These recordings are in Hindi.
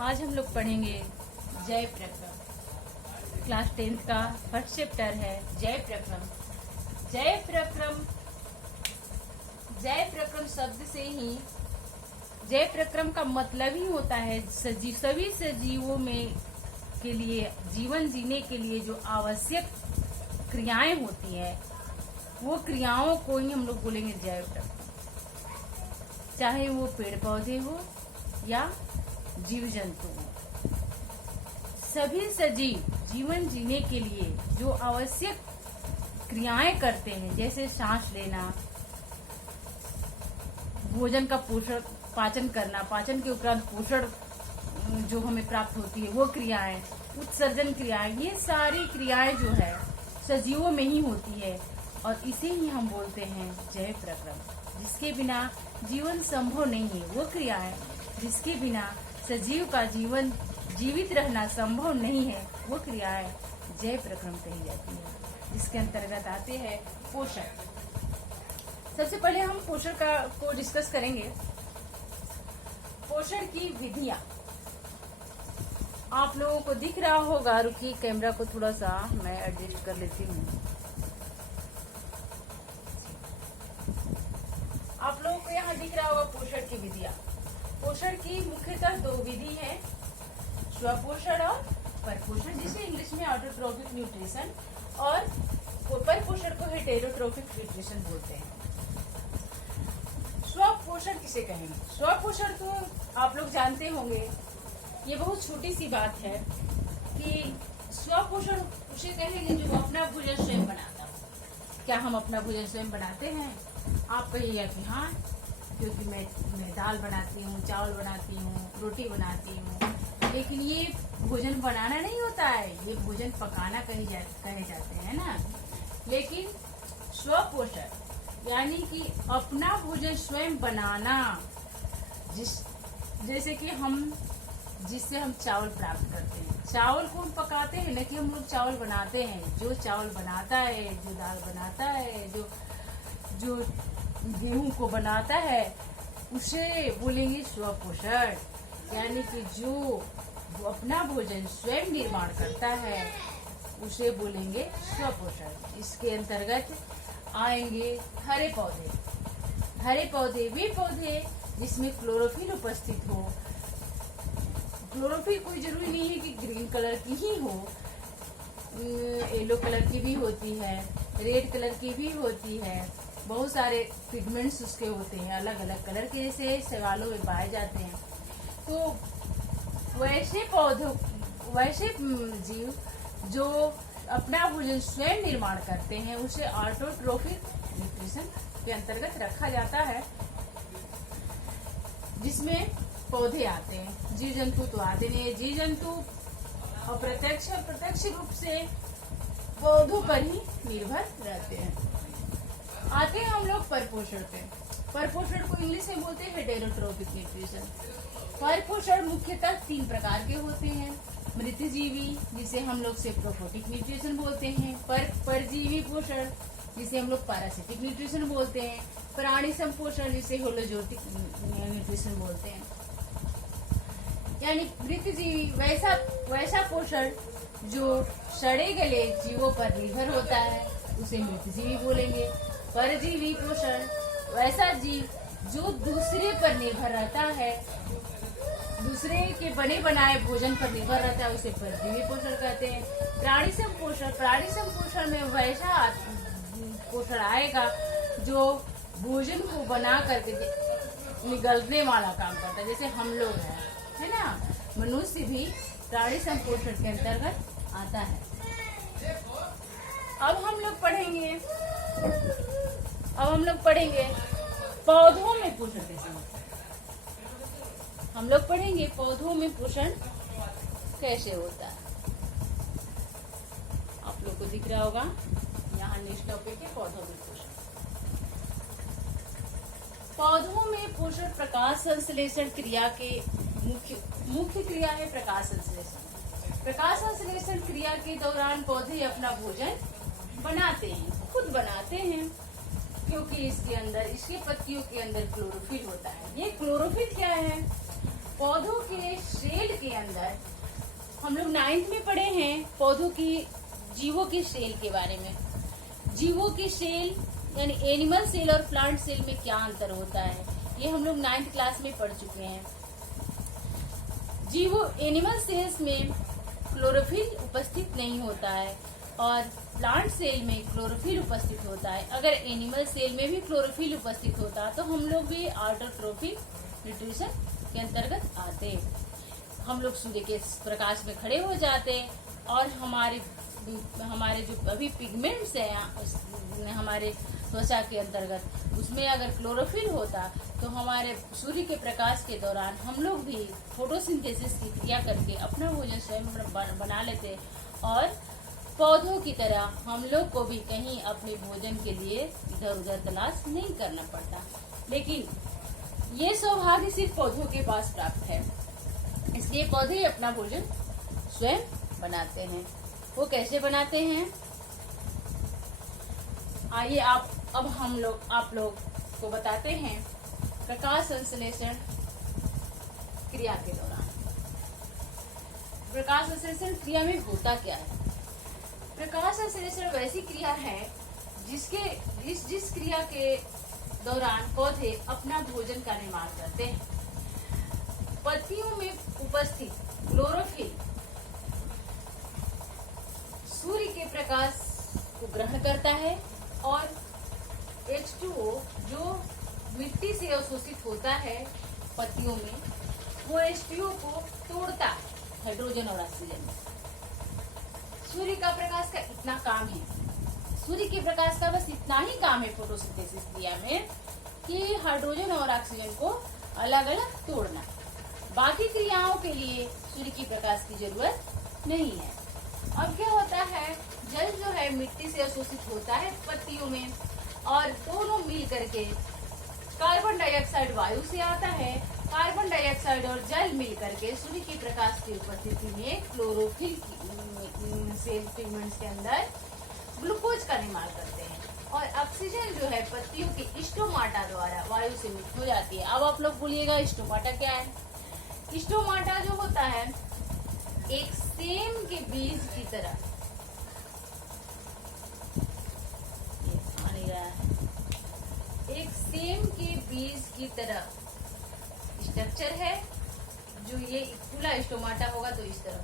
आज हम लोग पढ़ेंगे जय प्रक्रम। क्लास 10th का फर्स्ट चैप्टर है जय प्रक्रम। जय प्रक्रम, जय प्रक्रम शब्द से ही जय प्रक्रम का मतलब ही होता है सभी सजीवों में के लिए जीवन जीने के लिए जो आवश्यक क्रियाएं होती है वो क्रियाओं को ही हम लोग बोलेंगे जय प्रक्रम। चाहे वो पेड़ पौधे हो या जीव जंतु हो, सभी सजीव जीवन जीने के लिए जो आवश्यक क्रियाएं करते हैं, जैसे सांस लेना, भोजन का पोषण, पाचन करना, पाचन के उपरांत पोषण जो हमें प्राप्त होती है वो क्रियाएं, उत्सर्जन क्रियाएं, ये सारी क्रियाएं जो है सजीवों में ही होती है और इसे ही हम बोलते हैं जय प्रक्रम। जिसके बिना जीवन संभव नहीं है, वो क्रियाएं जिसके बिना सजीव का जीवन जीवित रहना संभव नहीं है, वो क्रियाएं जय प्रक्रम कही जाती है। जिसके अंतर्गत आते हैं पोषण। सबसे पहले हम पोषण को डिस्कस करेंगे। पोषण की विधियां आप लोगों को दिख रहा होगा। रुकिए, कैमरा को थोड़ा सा मैं एडजस्ट कर लेती हूँ। आप लोगों को यहाँ दिख रहा होगा पोषण की विधियां। पोषण की मुख्यतः दो विधि है, स्वपोषण और परपोषण, जिसे इंग्लिश में ऑटोट्रोफिक न्यूट्रिशन, और परपोषण को हेटेरोट्रोफिक न्यूट्रिशन बोलते हैं। स्वपोषण किसे कहेंगे? स्वपोषण तो आप लोग जानते होंगे, ये बहुत छोटी सी बात है कि स्वपोषण उसे कहेंगे जो अपना भोजन स्वयं बनाता हो। क्या हम अपना भोजन स्वयं बनाते हैं? आप कहिएगा कि हाँ, क्योंकि मैं दाल बनाती हूँ, चावल बनाती हूँ, रोटी बनाती हूँ। लेकिन ये भोजन बनाना नहीं होता है, ये भोजन पकाना कहे जाते हैं ना। लेकिन स्वपोषण यानी कि अपना भोजन स्वयं बनाना, जैसे कि जिससे हम चावल प्राप्त करते हैं। चावल को हम पकाते हैं, लेकिन हम लोग चावल बनाते हैं। जो चावल बनाता है, जो दाल बनाता है, जो गेहूं को बनाता है, उसे बोलेंगे स्वपोषण। यानी कि जो अपना भोजन स्वयं निर्माण करता है उसे बोलेंगे स्वपोषण। इसके अंतर्गत आएंगे हरे पौधे। हरे पौधे वे पौधे जिसमें क्लोरोफिल उपस्थित हो। क्लोरोफिल कोई जरूरी नहीं है कि ग्रीन कलर की ही हो, येलो कलर की भी होती है, रेड कलर की भी होती है। बहुत सारे पिगमेंट्स उसके होते हैं, अलग अलग कलर के, जैसे सवालों में पाए जाते हैं। तो वैसे जीव जो अपना भोजन स्वयं निर्माण करते हैं उसे ऑटोट्रोफिक न्यूट्रिशन के अंतर्गत रखा जाता है, जिसमें पौधे आते हैं। जीव जंतु तो आते नहीं है। जीव जंतु अप्रत्यक्ष रूप से पौधों पर ही निर्भर रहते हैं। आते हैं हम लोग परपोषण पे। परपोषण को इंग्लिश में बोलते हैं हेटेरोट्रोफिक न्यूट्रिशन। परपोषण मुख्यतः 3 प्रकार के होते हैं। मृतजीवी, जिसे हम लोग सेप्रोफोटिक न्यूट्रिशन बोलते हैं। परजीवी पोषण, जिसे हम लोग पैरासिटिक न्यूट्रिशन बोलते हैं। प्राणी संपोषण, जिसे होलोजोटिक न्यूट्रिशन बोलते हैं। यानी मृतजीवी वैसा पोषण जो सड़े गले जीवों पर निर्भर होता है उसे मृतजीवी बोलेंगे। परजीवी पोषण वैसा जीव जो दूसरे पर निर्भर रहता है, दूसरे के बने बनाए भोजन पर निर्भर रहता है, उसे परजीवी पोषण कहते हैं। प्राणी संपोषण में वैसा पोषण आएगा जो भोजन को बना करके निगलने वाला काम करता है, जैसे हम लोग है ना। मनुष्य भी प्राणी संपोषण के अंतर्गत आता है। अब हम लोग पढ़ेंगे पौधों में पोषण कैसे होता है। हम लोग पढ़ेंगे पौधों में पोषण कैसे होता है। आप लोग को दिख रहा होगा, यहाँ नेक्स्ट टॉपिक है पौधों में पोषण। पौधों में पोषण प्रकाश संश्लेषण क्रिया के मुख्य क्रिया है प्रकाश संश्लेषण। प्रकाश संश्लेषण क्रिया के दौरान पौधे अपना भोजन बनाते हैं, खुद बनाते हैं, क्योंकि इसके पत्तियों के अंदर क्लोरोफिल होता है। ये क्लोरोफिल क्या है? पौधों के सेल के अंदर हम लोग 9th में पढ़े हैं पौधों की, जीवों की सेल के बारे में। जीवों की सेल यानी एनिमल सेल और प्लांट सेल में क्या अंतर होता है, ये हम लोग 9th क्लास में पढ़ चुके हैं। जीवो एनिमल सेल्स में क्लोरोफिल उपस्थित नहीं होता है और प्लांट सेल में क्लोरोफिल उपस्थित होता है। अगर एनिमल सेल में भी क्लोरोफिल उपस्थित होता तो हम लोग भी ऑटोट्रोफिक न्यूट्रिशन के अंतर्गत आते। हम लोग सूर्य के प्रकाश में खड़े हो जाते और हमारे जो अभी पिगमेंट्स हैं हमारे त्वचा के अंतर्गत, उसमें अगर क्लोरोफिल होता तो हमारे सूर्य के प्रकाश के दौरान हम लोग भी फोटोसिंथेसिस की क्रिया करके अपना भोजन स्वयं बना लेते और पौधों की तरह हम लोग को भी कहीं अपने भोजन के लिए इधर उधर तलाश नहीं करना पड़ता। लेकिन ये सौभाग्य सिर्फ पौधों के पास प्राप्त है, इसलिए पौधे अपना भोजन स्वयं बनाते हैं। वो कैसे बनाते हैं, आइए अब आप लोग को बताते हैं प्रकाश संश्लेषण क्रिया के दौरान। प्रकाश संश्लेषण क्रिया में होता क्या है? प्रकाश संश्लेषण वैसी क्रिया है जिस क्रिया के दौरान पौधे अपना भोजन का निर्माण करते हैं। पत्तियों में उपस्थित क्लोरोफिल सूर्य के प्रकाश को ग्रहण करता है और H2O जो मिट्टी से अवशोषित होता है पत्तियों में, वो H2O को तोड़ता है हाइड्रोजन और ऑक्सीजन में। सूर्य का प्रकाश का इतना काम है, सूर्य के प्रकाश का बस इतना ही काम है फोटोसिंथेसिस क्रिया में कि हाइड्रोजन और ऑक्सीजन को अलग अलग तोड़ना। बाकी क्रियाओं के लिए सूर्य की प्रकाश की जरूरत नहीं है। अब क्या होता है, जल जो है मिट्टी से अवशोषित होता है पत्तियों में और दोनों मिल करके कार्बन डाइऑक्साइड वायु से आता है। कार्बन डाइऑक्साइड और जल मिल करके सूर्य के प्रकाश की उपस्थिति में क्लोरोफिल सेल पिगमेंट्स के अंदर ग्लूकोज का निर्माण करते हैं और ऑक्सीजन जो है पत्तियों के स्टोमाटा द्वारा वायु से मुक्त हो जाती है। अब आप लोग बोलिएगा स्टोमाटा क्या है? स्टोमाटा जो होता है एक सेम के बीज की तरह, एक सेम के बीज की तरह स्ट्रक्चर है। जो ये खुला स्टोमाटा होगा तो इस तरह,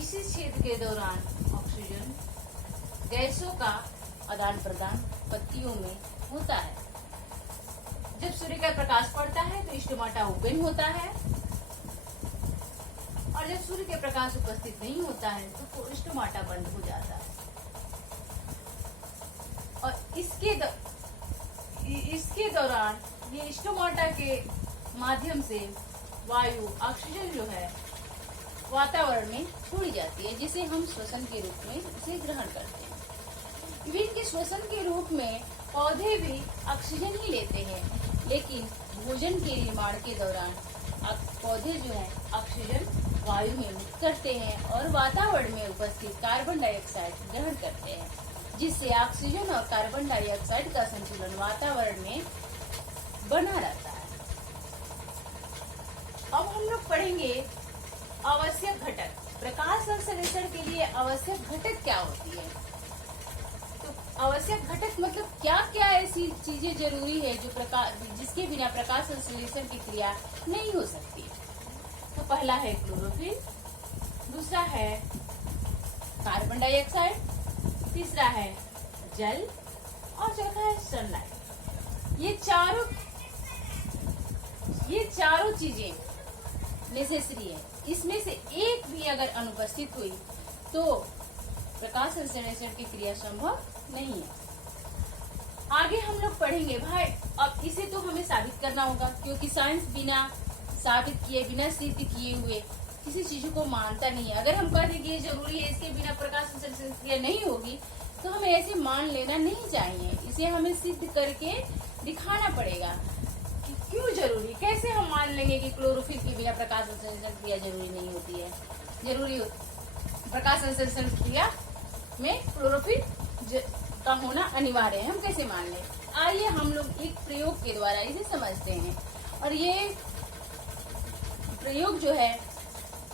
इसी छेद के दौरान ऑक्सीजन गैसों का आदान प्रदान पत्तियों में होता है। जब सूर्य का प्रकाश पड़ता है तो स्टोमाटा ओपन होता है और जब सूर्य के प्रकाश उपस्थित नहीं होता है तो स्टोमाटा बंद हो जाता है। और इसके दौरान ये स्टोमाटा के माध्यम से वायु ऑक्सीजन जो है वातावरण में छोड़ी जाती है, जिसे हम श्वसन के रूप में इसे ग्रहण करते हैं। विभिन्न के श्वसन के रूप में पौधे भी ऑक्सीजन ही लेते हैं, लेकिन भोजन के निर्माण के दौरान पौधे जो है ऑक्सीजन वायु में मुक्त करते हैं और वातावरण में उपस्थित कार्बन डाइऑक्साइड ग्रहण करते हैं, जिससे ऑक्सीजन और कार्बन डाइऑक्साइड का संतुलन वातावरण में बना रहता है। अब हम लोग पढ़ेंगे आवश्यक घटक। प्रकाश संश्लेषण के लिए आवश्यक घटक क्या होती है? तो आवश्यक घटक मतलब क्या क्या ऐसी चीजें जरूरी है जो जिसके बिना प्रकाश संश्लेषण की क्रिया नहीं हो सकती। तो पहला है क्लोरोफिल, दूसरा है कार्बन डाइऑक्साइड, तीसरा है जल और चौथा है सनलाइट। ये चारों चीजें नेसेसरी है। इसमें से एक भी अगर अनुपस्थित हुई तो प्रकाश संश्लेषण की क्रिया संभव नहीं है। आगे हम लोग पढ़ेंगे भाई, अब इसे तो हमें साबित करना होगा, क्योंकि साइंस बिना साबित किए, बिना सिद्ध किए हुए किसी चीज को मानता नहीं है। अगर हम कह दें कि ये जरूरी है, इसके बिना प्रकाश संश्लेषण क्रिया नहीं होगी, तो हमें ऐसे मान लेना नहीं चाहिए। इसे हमें सिद्ध करके दिखाना पड़ेगा कि क्यों जरूरी, कैसे हम मान लेंगे कि क्लोरोफिल के बिना प्रकाश संश्लेषण क्रिया जरूरी नहीं होती है। प्रकाश संश्लेषण क्रिया में क्लोरोफिल का होना अनिवार्य है, हम कैसे मान लें? आइए हम लोग एक प्रयोग के द्वारा इसे समझते हैं। और ये प्रयोग जो है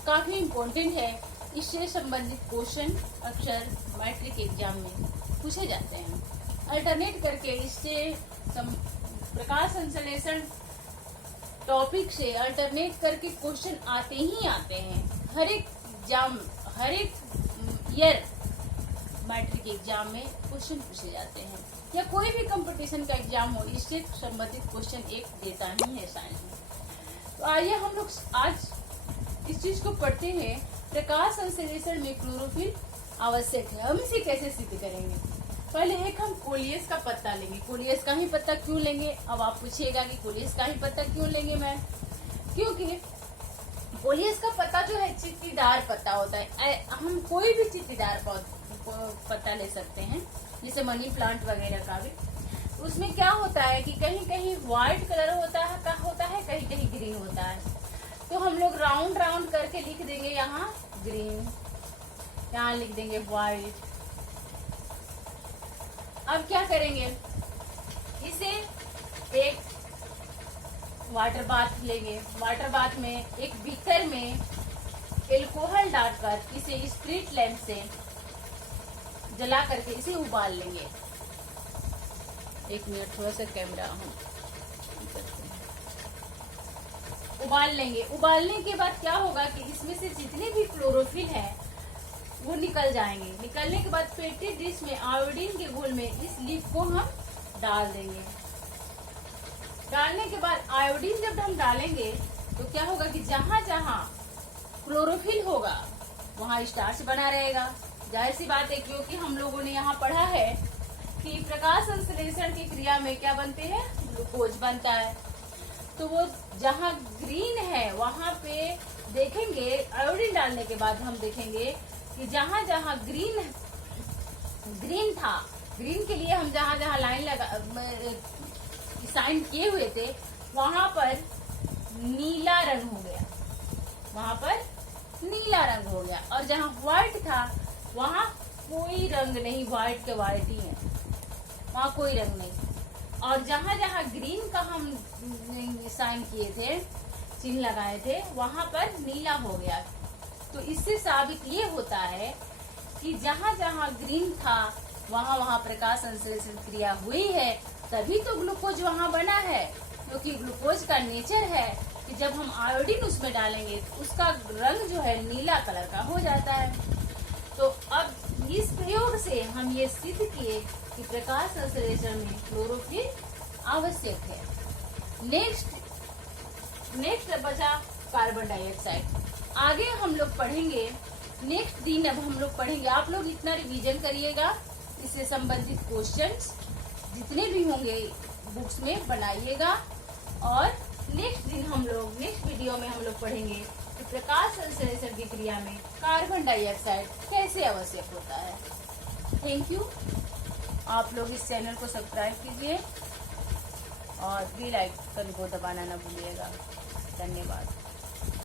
काफी इम्पोर्टेंट है। इससे संबंधित क्वेश्चन अक्सर मैट्रिक एग्जाम में पूछे जाते हैं। अल्टरनेट करके इससे प्रकाश संश्लेषण टॉपिक से अल्टरनेट करके क्वेश्चन आते ही आते हैं। हर एक ईयर मैट्रिक एग्जाम में क्वेश्चन पूछे जाते हैं, या कोई भी कंपटीशन का एग्जाम हो, इससे संबंधित क्वेश्चन एक देता ही है साइंस में। तो आइए हम लोग आज इस चीज को पढ़ते हैं। प्रकाश संश्लेषण में क्लोरोफिल आवश्यक है। हम इसे कैसे सिद्ध करेंगे? पहले एक हम कोलियस का पत्ता लेंगे। कोलियस का ही पत्ता क्यों लेंगे? अब आप पूछिएगा कि कोलियस का ही पत्ता क्यों लेंगे मैम? क्योंकि कोलियस का पत्ता जो है चित्तीदार पत्ता होता है। हम कोई भी चित्तीदार पत्ता ले सकते हैं, जैसे मनी प्लांट वगैरह का भी। उसमें क्या होता है कि कहीं कहीं व्हाइट कलर होता है, कहीं कहीं ग्रीन होता है। तो हम लोग राउंड राउंड करके लिख देंगे, यहाँ ग्रीन, यहाँ लिख देंगे व्हाइट। अब क्या करेंगे, इसे एक वाटर बाथ लेंगे। वाटर बाथ में एक बीकर में एल्कोहल डालकर इसे स्प्रिट लैंप से जला करके इसे उबाल लेंगे। एक मिनट, थोड़ा सा कैमरा हम उबाल लेंगे। उबालने के बाद क्या होगा कि इसमें से जितने भी क्लोरोफिल है वो निकल जाएंगे। निकलने के बाद पेटी डिश में आयोडीन के घोल में इस लीफ को हम डाल देंगे। डालने के बाद आयोडीन जब हम डालेंगे तो क्या होगा कि जहां जहां क्लोरोफिल होगा वहां स्टार्च बना रहेगा। जाहिर सी बात है, क्योंकि हम लोगों ने यहाँ पढ़ा है कि प्रकाश संश्लेषण की क्रिया में क्या बनते हैं, ग्लूकोज बनता है। तो वो जहाँ ग्रीन है वहां पे देखेंगे, आयोडीन डालने के बाद हम देखेंगे कि जहाँ जहाँ ग्रीन था, ग्रीन के लिए हम जहाँ जहाँ लाइन साइन किए हुए थे वहां पर नीला रंग हो गया, वहां पर नीला रंग हो गया। और जहाँ व्हाइट था वहां कोई रंग नहीं, व्हाइट के व्हाइट ही है, वहां कोई रंग नहीं। और जहाँ जहाँ ग्रीन का हम साइन किए थे, चिन्ह लगाए थे, वहां पर नीला हो गया। तो इससे साबित ये होता है कि जहाँ जहाँ ग्रीन था वहां वहां प्रकाश संश्लेषण क्रिया हुई है, तभी तो ग्लूकोज वहां बना है। क्योंकि ग्लूकोज का नेचर है कि जब हम आयोडीन उसमें डालेंगे तो उसका रंग जो है नीला कलर का हो जाता है। तो अब इस प्रयोग से हम ये सिद्ध किए कि प्रकाश संश्लेषण में क्लोरोफिल आवश्यक है। नेक्स्ट बचा कार्बन डाइऑक्साइड। आगे हम लोग पढ़ेंगे, नेक्स्ट दिन अब हम लोग पढ़ेंगे। आप लोग इतना रिवीजन करिएगा, इससे संबंधित क्वेश्चंस जितने भी होंगे बुक्स में बनाइएगा। और नेक्स्ट वीडियो में हम लोग पढ़ेंगे कि प्रकाश संश्लेषण की क्रिया में कार्बन डाइऑक्साइड कैसे आवश्यक होता है। Thank you. आप लोग इस चैनल को सब्सक्राइब कीजिए और बेल आइकन को दबाना न भूलिएगा। धन्यवाद।